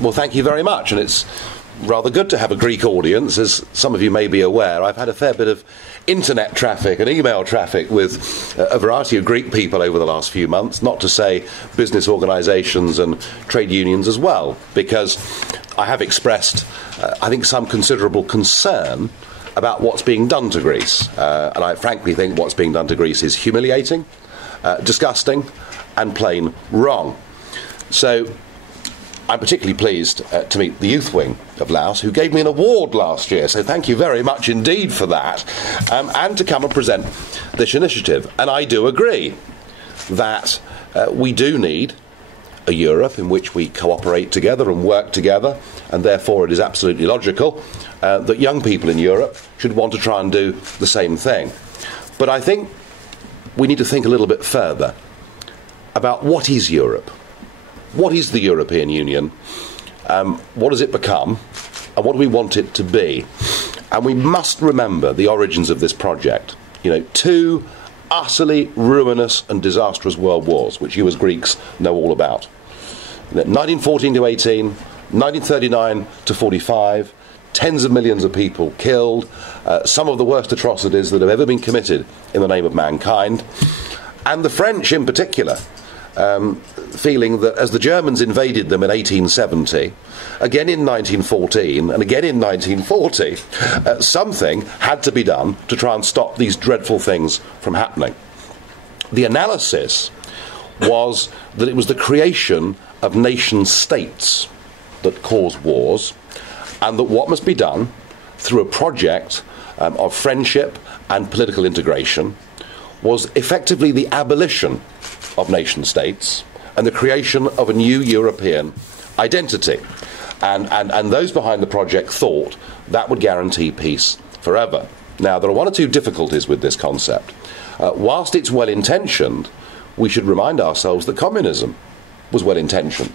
Well, thank you very much, and it's rather good to have a Greek audience. As some of you may be aware, I've had a fair bit of internet traffic and email traffic with a variety of Greek people over the last few months, not to say business organisations and trade unions as well, because I have expressed, I think, some considerable concern about what's being done to Greece. And I frankly think what's being done to Greece is humiliating, disgusting, and plain wrong. So I'm particularly pleased to meet the youth wing of LAOS, who gave me an award last year, so thank you very much indeed for that, and to come and present this initiative. And I do agree that we do need a Europe in which we cooperate together and work together, and therefore it is absolutely logical that young people in Europe should want to try and do the same thing. But I think we need to think a little bit further about what is Europe. What is the European Union? What has it become? And what do we want it to be? And we must remember the origins of this project. You know, two utterly ruinous and disastrous world wars, which you as Greeks know all about. 1914 to 18, 1939 to 45, tens of millions of people killed, some of the worst atrocities that have ever been committed in the name of mankind. And the French in particular, feeling that as the Germans invaded them in 1870, again in 1914 and again in 1940, something had to be done to try and stop these dreadful things from happening. The analysis was that it was the creation of nation states that caused wars, and that what must be done through a project of friendship and political integration was effectively the abolition of nation states and the creation of a new European identity. And those behind the project thought that would guarantee peace forever. Now, there are one or two difficulties with this concept. Whilst it's well-intentioned, we should remind ourselves that communism was well-intentioned.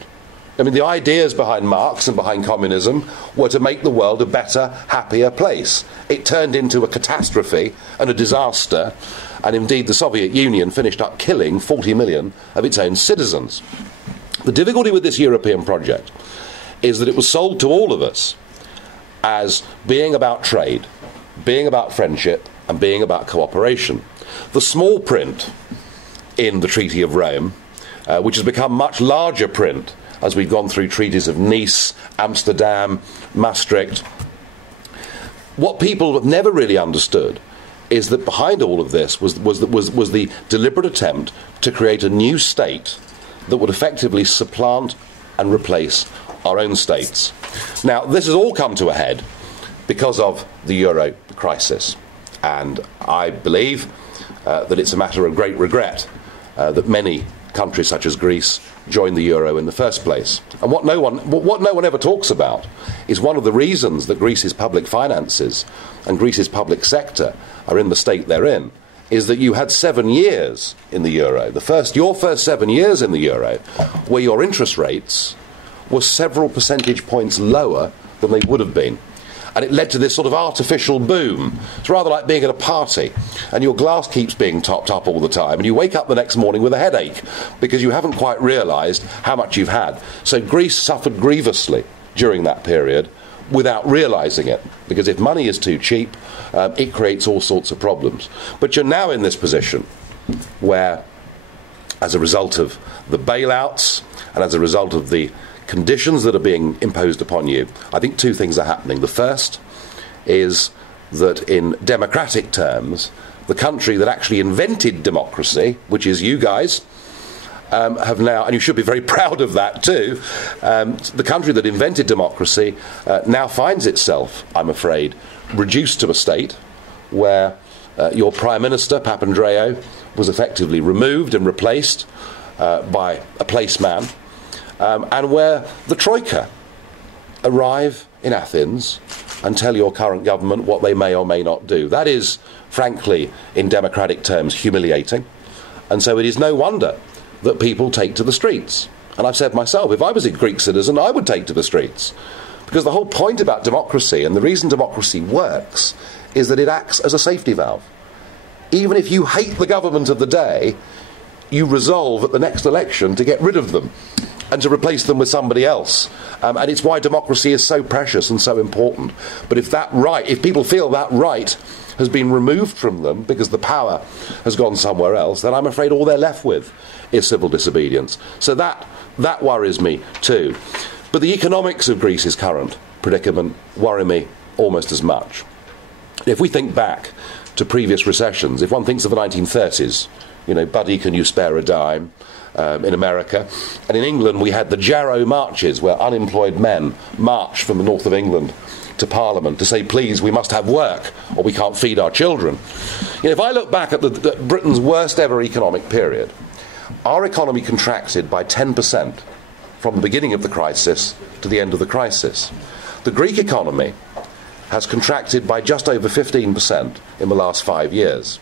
I mean, the ideas behind Marx and behind communism were to make the world a better, happier place. It turned into a catastrophe and a disaster, and indeed the Soviet Union finished up killing 40 million of its own citizens. The difficulty with this European project is that it was sold to all of us as being about trade, being about friendship, and being about cooperation. The small print in the Treaty of Rome, which has become much larger print as we've gone through treaties of Nice, Amsterdam, Maastricht. What people have never really understood is that behind all of this was the deliberate attempt to create a new state that would effectively supplant and replace our own states. Now, this has all come to a head because of the euro crisis, and I believe that it's a matter of great regret that many countries such as Greece joined the euro in the first place. And what no one ever talks about is one of the reasons that Greece's public finances and Greece's public sector are in the state they're in is that you had 7 years in the euro. Your first 7 years in the euro, where your interest rates were several percentage points lower than they would have been. And it led to this sort of artificial boom. It's rather like being at a party and your glass keeps being topped up all the time and you wake up the next morning with a headache because you haven't quite realised how much you've had. So Greece suffered grievously during that period without realising it, because if money is too cheap, it creates all sorts of problems. But you're now in this position where, as a result of the bailouts and as a result of the conditions that are being imposed upon you, I think two things are happening. The first is that in democratic terms, the country that actually invented democracy, which is you guys, have now, and you should be very proud of that too, the country that invented democracy now finds itself, I'm afraid, reduced to a state where your Prime Minister, Papandreou, was effectively removed and replaced by a placeman, and where the Troika arrive in Athens and tell your current government what they may or may not do. That is, frankly, in democratic terms, humiliating. And so it is no wonder that people take to the streets. And I've said myself, if I was a Greek citizen, I would take to the streets. Because the whole point about democracy, and the reason democracy works, is that it acts as a safety valve. Even if you hate the government of the day, you resolve at the next election to get rid of them. and to replace them with somebody else. And it's why democracy is so precious and so important. But if people feel that right has been removed from them because the power has gone somewhere else, then I'm afraid all they're left with is civil disobedience. So that worries me too. But the economics of Greece's current predicament worry me almost as much. If we think back to previous recessions, if one thinks of the 1930s, buddy, can you spare a dime? In America. And in England we had the Jarrow marches, where unemployed men marched from the north of England to Parliament to say, please, we must have work or we can't feed our children. If I look back at Britain's worst ever economic period, our economy contracted by 10% from the beginning of the crisis to the end of the crisis. The Greek economy has contracted by just over 15% in the last 5 years.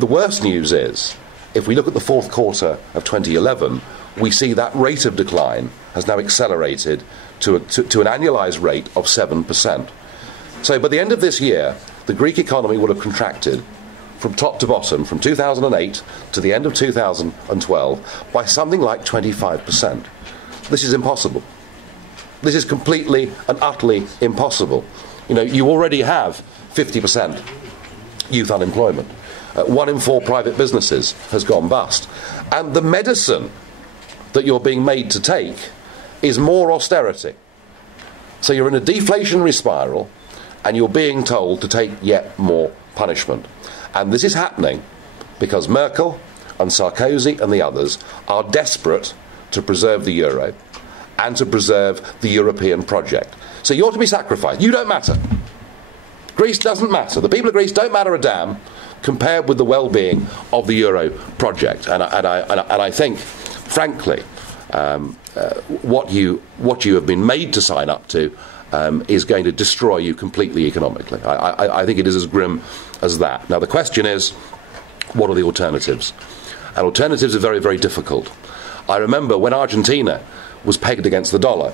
The worst news is, if we look at the fourth quarter of 2011, we see that rate of decline has now accelerated to an annualised rate of 7%. So by the end of this year, the Greek economy will have contracted from top to bottom, from 2008 to the end of 2012, by something like 25%. This is impossible. This is completely and utterly impossible. You already have 50% youth unemployment. 1 in 4 private businesses has gone bust. And the medicine that you're being made to take is more austerity. So you're in a deflationary spiral and you're being told to take yet more punishment. And this is happening because Merkel and Sarkozy and the others are desperate to preserve the euro and to preserve the European project. So you're to be sacrificed. You don't matter. Greece doesn't matter. The people of Greece don't matter a damn compared with the well-being of the euro project. And I think, frankly, what you have been made to sign up to is going to destroy you completely economically. I think it is as grim as that. Now, the question is, what are the alternatives? And alternatives are very, very difficult. I remember when Argentina was pegged against the dollar,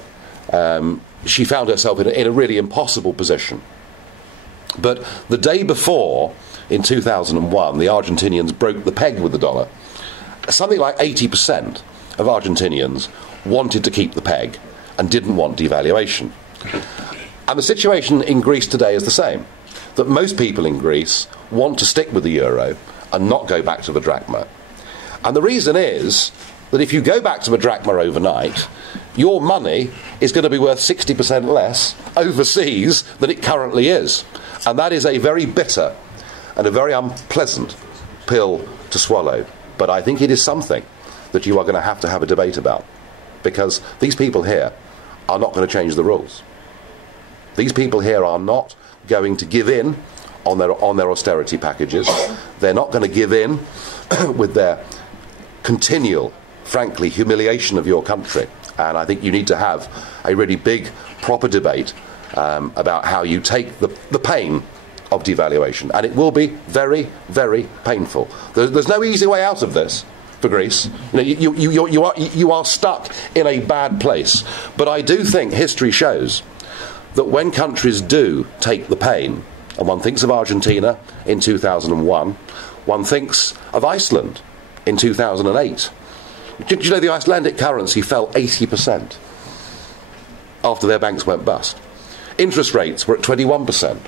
she found herself in a really impossible position. But the day before, in 2001, the Argentinians broke the peg with the dollar. Something like 80% of Argentinians wanted to keep the peg and didn't want devaluation. And the situation in Greece today is the same, that most people in Greece want to stick with the euro and not go back to the drachma. And the reason is that if you go back to the drachma overnight, your money is going to be worth 60% less overseas than it currently is. And that is a very bitter and a very unpleasant pill to swallow. But I think it is something that you are going to have a debate about, because these people here are not going to change the rules. These people here are not going to give in on their austerity packages. They're not going to give in with their continual, frankly, humiliation of your country. And I think you need to have a really big, proper debate about how you take the pain of devaluation. And it will be very, very painful. There's no easy way out of this for Greece. You are stuck in a bad place. But I do think history shows that when countries do take the pain, and one thinks of Argentina in 2001, one thinks of Iceland in 2008. Did you know the Icelandic currency fell 80% after their banks went bust? Interest rates were at 21%.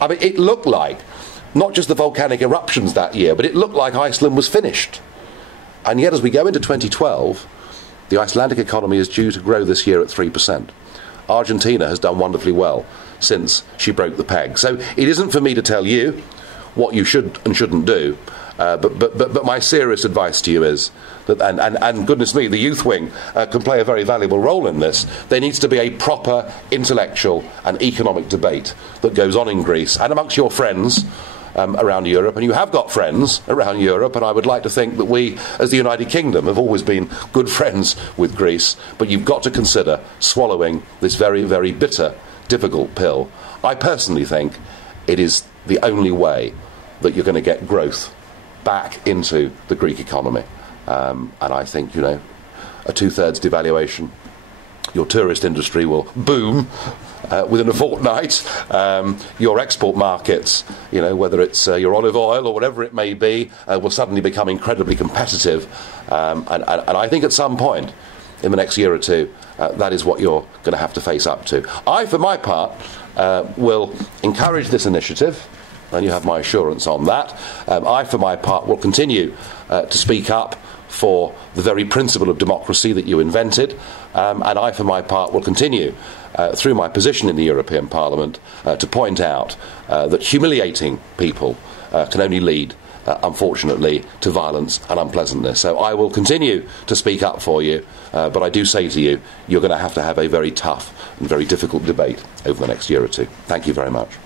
I mean, it looked like, not just the volcanic eruptions that year, but it looked like Iceland was finished. And yet, as we go into 2012, the Icelandic economy is due to grow this year at 3%. Argentina has done wonderfully well since she broke the peg. So it isn't for me to tell you what you should and shouldn't do, but my serious advice to you is that, and goodness me, the youth wing can play a very valuable role in this. There needs to be a proper intellectual and economic debate that goes on in Greece and amongst your friends around Europe. And you have got friends around Europe, and I would like to think that we, as the United Kingdom, have always been good friends with Greece. But you've got to consider swallowing this very, very bitter, difficult pill. I personally think it is the only way that you're going to get growth back into the Greek economy. And I think, a 2/3 devaluation, your tourist industry will boom within a fortnight. Your export markets, whether it's your olive oil or whatever it may be, will suddenly become incredibly competitive. And I think at some point in the next year or two, that is what you're going to have to face up to. I, for my part, will encourage this initiative, and you have my assurance on that. I, for my part, will continue to speak up for the very principle of democracy that you invented, and I, for my part, will continue, through my position in the European Parliament, to point out that humiliating people can only lead, unfortunately, to violence and unpleasantness. So I will continue to speak up for you, but I do say to you, you're going to have a very tough and very difficult debate over the next year or two. Thank you very much.